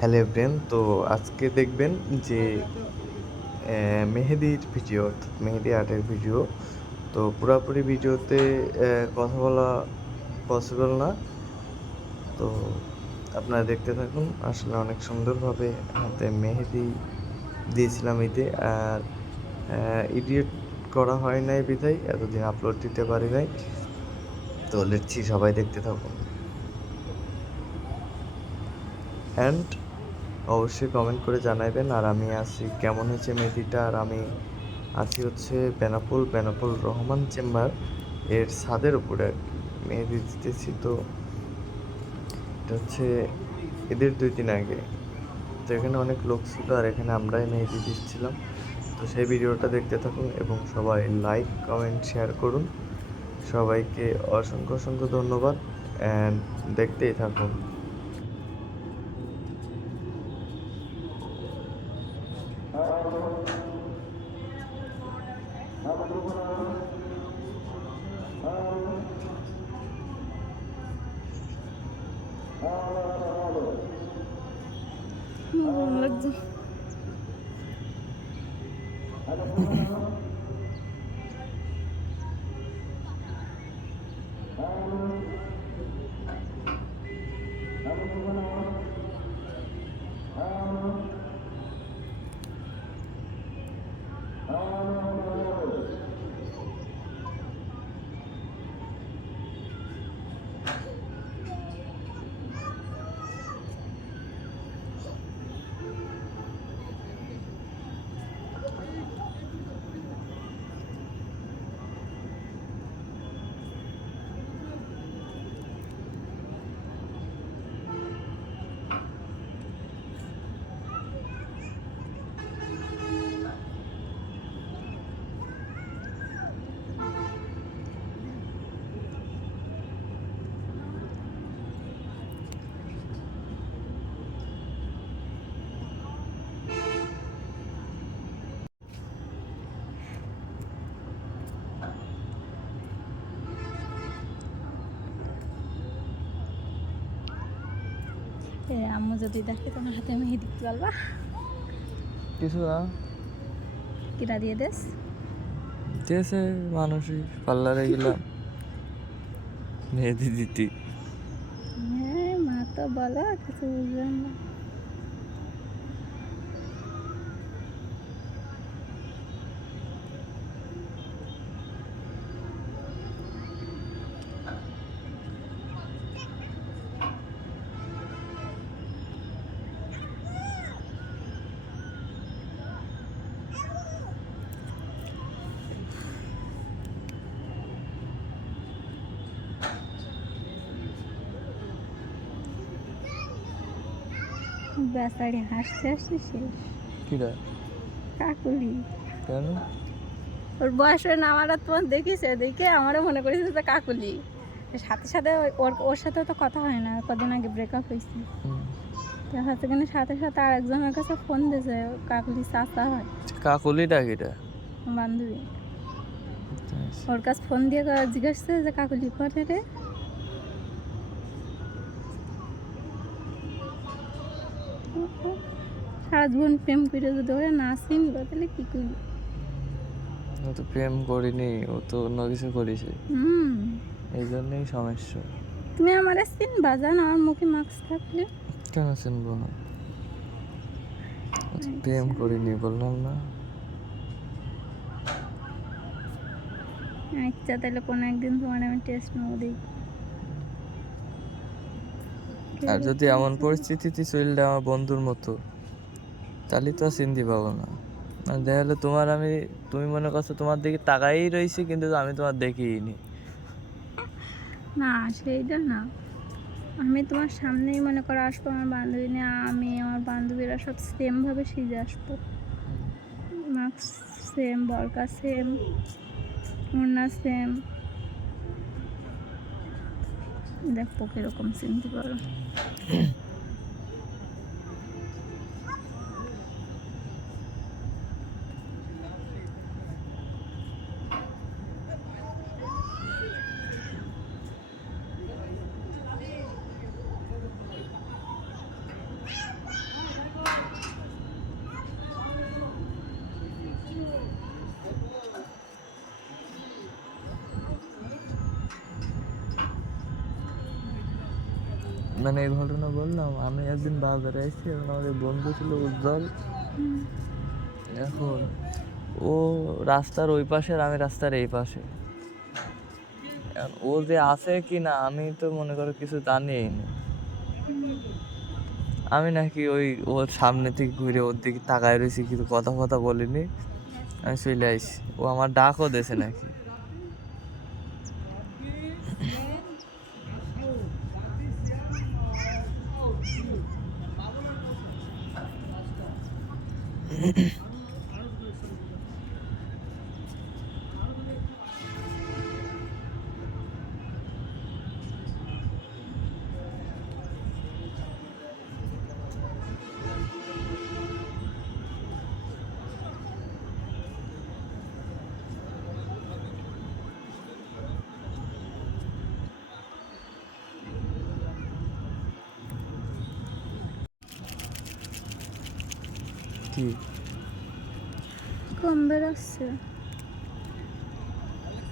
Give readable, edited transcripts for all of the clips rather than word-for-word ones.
Hello everyone, তো আজকে দেখবেন যে মেহেদির ভিডিও, অর্থাৎ মেহেদি আর্টের ভিডিও। তো পুরোপুরি ভিডিওতে কথা বলা পসিবল না, তো আপনারা দেখতে থাকুন। আসলে অনেক সুন্দরভাবে হাতে মেহেদি দিয়েছিলাম ঈদে, আর এডিট করা হয় নাই বিধায় এতদিন আপলোড দিতে পারি নাই। তো লেটছি, সবাই দেখতে থাকুন অ্যান্ড অবশ্যই কমেন্ট করে জানাবেন। আর আমি আছি কেমন হয়েছে মেহেদিটা। আর আমি আছি হচ্ছে বেনাপোল রহমান চেম্বার এর ছাদের উপরে আর কি মেহেদি দিতেছি। তো এটা হচ্ছে ঈদের 2 দিন আগে। তো এখানে অনেক লোক ছিল, আর এখানে আমরাই মেহেদি দিচ্ছিলাম। তো সেই ভিডিওটা দেখতে থাকুন এবং সবাই লাইক কমেন্ট শেয়ার করুন। সবাইকে অসংখ্য অসংখ্য ধন্যবাদ অ্যান্ড দেখতেই থাকুন। গরম লাগছে। আম্মু যদি দেখে তোমার হাতে মেহেদি দিতে পারবা? কিছু না, কিরা দিয়ে দেস দিয়েছে মানুষই পার্লারে গেলাম মেহেদি দিতে। হ্যাঁ, মা তো বলো কিছু বুঝলাম না। বেচারি হাসতে হাসতে শেষ। কিরা? কাকুলি। কেন? ওর বয়স হয় না, আমার তোমার দেখিছে দেখে আমারও মনে করেছে যে কাকুলি। সাথে সাথে ওর সাথে তো কথা হয় না, কদিন আগে ব্রেকআপ হয়েছে। তো হচ্ছে কিনা সাথে সাথে আরেকজনের কাছে ফোন দিয়েছে, কাকুলি চাচা হয় কাকুলি ডাকিটা বান্ধবী। ওর কাছে ফোন দিয়ে জিজ্ঞাসা যে কাকুলি করে রে। সারা জীবন প্রেম করে যদি ওরা না চিনলো তাহলে কি করবি? ও তো প্রেম করিনি, ও তো অন্য কিছু করেছে, এই জন্যই সমস্যা। তুমি আমার চিনবা জান আমার মুখে মাস্ক থাকলে? কেন চিনবো না? ও তো প্রেম করিনি, বললাম না। আচ্ছা, তাহলে কোনো একদিন তোমার আমি টেস্ট নেবো দেখি। আর যদি এমন পরিস্থিতিতে চললে আমার বন্ধুর মতো, তাহলে তো আর চিনতে পাবো না। আর দেখা হলো তোমার আমি, তুমি মনে করছো তোমার দিকে তাকাই রয়েছে, কিন্তু আমি তোমার দেখিনি। না, সেইটা না। আমি তোমার সামনেই মনে করো আসবো আমার বান্ধবী নিয়ে, আমি আমার বান্ধবীরা সব সেমভাবে সেজে আসবো। মাস্ক সেম, বরকা সেম, ওড়না সেম। দেখো কিরকম চিনতে পারো। মানে এই ঘটনা বললাম, আমি একদিন বাজারে এসেছি, এখন আমাদের বন্ধু ছিল উজ্জ্বল। হুম। এখন ও রাস্তার ওই পাশে আর আমি রাস্তার এই পাশে। এখন ও যে আছে কি না আমি তো মনে করো কিছু জানিই না। আমি নাকি ওই ওর সামনে থেকে ঘুরে ওর দিকে তাকায় রয়েছি, কিছু কথা কথা বলিনি, আমি চলে আইছি। ও আমার ডাকও দিয়েছে নাকি। কি কম বেরোচ্ছে।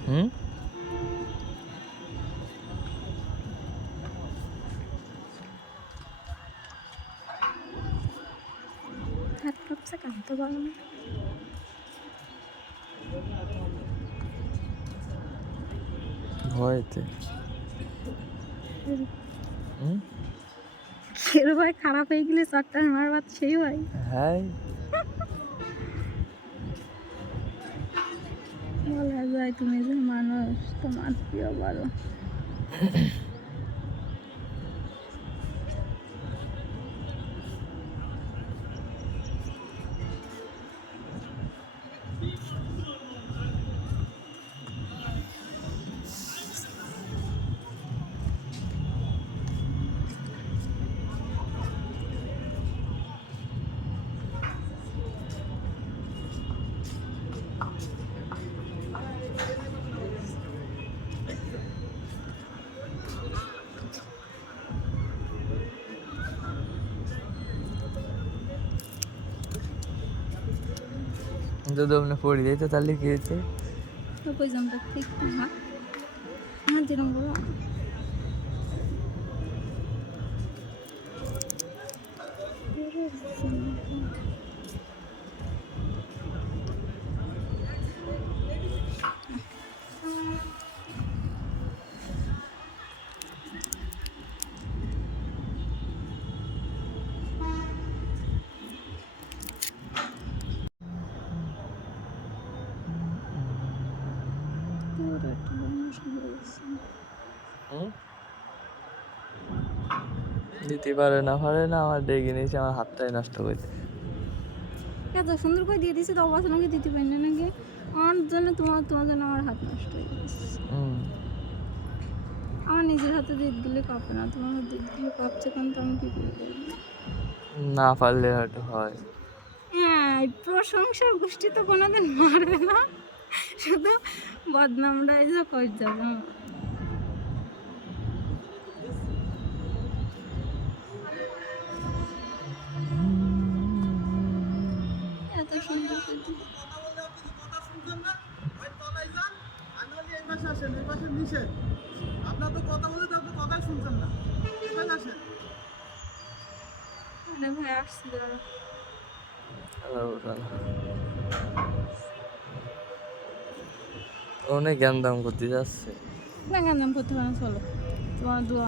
হুম? হাত কাঁপছে, কাঁদতে পারো না? ভয়েতে। হুম? কেউ ভাই খারাপ হয়ে গেলে চট্টার মারবার সেই ভাই। হ্যাঁ। বলা যায় তুমি যে মানুষ, তোমার প্রিয় বলো। যদি আপনি পড়ে যেত তাহলে কি হয়েছে? তো কই যাম তো ঠিক না। হ্যাঁ যেরকম বলো। হুম? দিতে পারে না আমার ডেকে নিয়েছে, আমার হাতটাই নষ্ট করে দিয়েছে। এত সুন্দর করে দিয়ে দিছে তো অবশ্য নাকি দিতে পারি না নাকি? আমার জন্য তোমার জন্য আমার হাত নষ্ট হয়ে গেছে। হুম। আমার নিজের হাতে দিয়ে দিলে কাঁপে না, তোমার হাতে দিলে কাঁপছে, কিন্তু আমি কি করে বলবো? না পারলে হয়তো হয়। হ্যাঁ, এই প্রশংসার গোষ্ঠী তো কোনোদিন মারবে না, শুধু বদনামটাই যে করে যাবে। এত সুন্দর করে দিই। আপনার তো কথা বলে তো আপনি কথাই শুনছেন না। এখানে আসেন। আরে ভাই আসছি দাঁড়া। অনেক জ্ঞান দাম করতে যাচ্ছে। না কেন করতে পারে, চলো তোমার দোয়া